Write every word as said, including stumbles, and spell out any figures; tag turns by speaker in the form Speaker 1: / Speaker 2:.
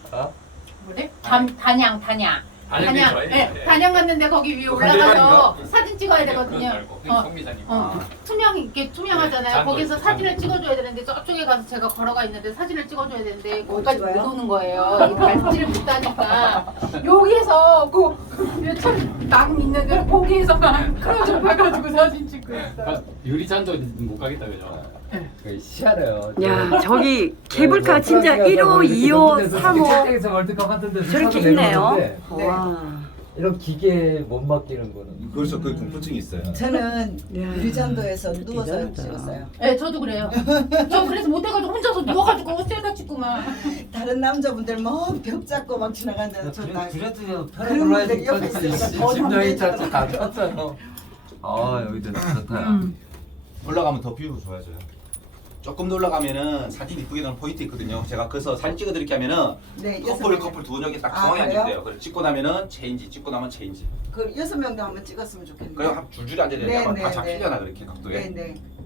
Speaker 1: 어?
Speaker 2: 뭐래? 단 단양 단양.
Speaker 3: 단양
Speaker 2: 단양.
Speaker 3: 좋아해.
Speaker 2: 네, 단양 갔는데 거기 위에
Speaker 3: 그
Speaker 2: 올라가서
Speaker 3: 건들반인가?
Speaker 2: 사진 찍어야 되거든요.
Speaker 3: 말고
Speaker 2: 어.
Speaker 3: 성미사님.
Speaker 2: 어, 투명 이게 투명하잖아요.
Speaker 3: 잔도
Speaker 2: 거기서
Speaker 3: 있고,
Speaker 2: 사진을
Speaker 3: 잔도.
Speaker 2: 찍어줘야 되는데 저쪽에 가서 제가 걸어가 있는데 사진을 찍어줘야 되는데
Speaker 4: 뭐
Speaker 2: 거기까지 못
Speaker 4: 찍어요?
Speaker 2: 오는 거예요. 발치를 못하니까 여기에서 그참막 있는데 거기에서만 크로즈 봐가지고 사진 찍고 있어요.
Speaker 3: 유리잔도 못 가겠다 그죠?
Speaker 1: 그 희한해요.
Speaker 5: 야 저기 케이블카
Speaker 1: 뭐
Speaker 5: 진짜
Speaker 1: 프랑스
Speaker 5: 일 호,
Speaker 1: 가서
Speaker 5: 이 호,
Speaker 1: 이렇게
Speaker 5: 삼 호
Speaker 1: 책에서 월드컵 하던 데서
Speaker 5: 저렇게
Speaker 1: 사서
Speaker 5: 있네요.
Speaker 1: 내려오는데
Speaker 4: 네.
Speaker 5: 와
Speaker 1: 이런 기계에 못 맡기는 거는
Speaker 6: 그래서 그 공포증이 있어요.
Speaker 4: 저는
Speaker 5: 야,
Speaker 4: 유리잔도에서 누워서
Speaker 5: 대단하다.
Speaker 4: 찍었어요.
Speaker 2: 네, 저도 그래요. 저 그래서 못해가지고 혼자서 누워가지고 셀카 찍고만.
Speaker 4: 다른 남자분들 뭐 벽 잡고 막 지나가는데 저 다.
Speaker 1: 그래도
Speaker 4: 그런 분들이 옆에 있으니까 더
Speaker 1: 심장이
Speaker 4: 상대적으로.
Speaker 1: 짝짝 다 쳤어요. 아 여기도 좋다.
Speaker 5: 음.
Speaker 6: 올라가면 더 뷰가 좋아져요. 조금 더 올라가면은 사진 이쁘게 나오는 포인트 있거든요. 제가 그래서 사진 찍어드릴게 하면은
Speaker 4: 네, 여섯
Speaker 6: 커플
Speaker 4: 명.
Speaker 6: 커플 두 명이 딱
Speaker 4: 아,
Speaker 6: 중앙에
Speaker 4: 그래요?
Speaker 6: 앉아있대요. 그래서 찍고 나면은 체인지, 찍고 나면 체인지.
Speaker 4: 그 여섯 명도 한번 찍었으면 좋겠네요.
Speaker 6: 그리고 한 줄줄이 앉아야
Speaker 4: 네,
Speaker 6: 되니까
Speaker 4: 네,
Speaker 6: 다
Speaker 4: 네.
Speaker 6: 잡히잖아 그렇게 각도에.
Speaker 4: 네네.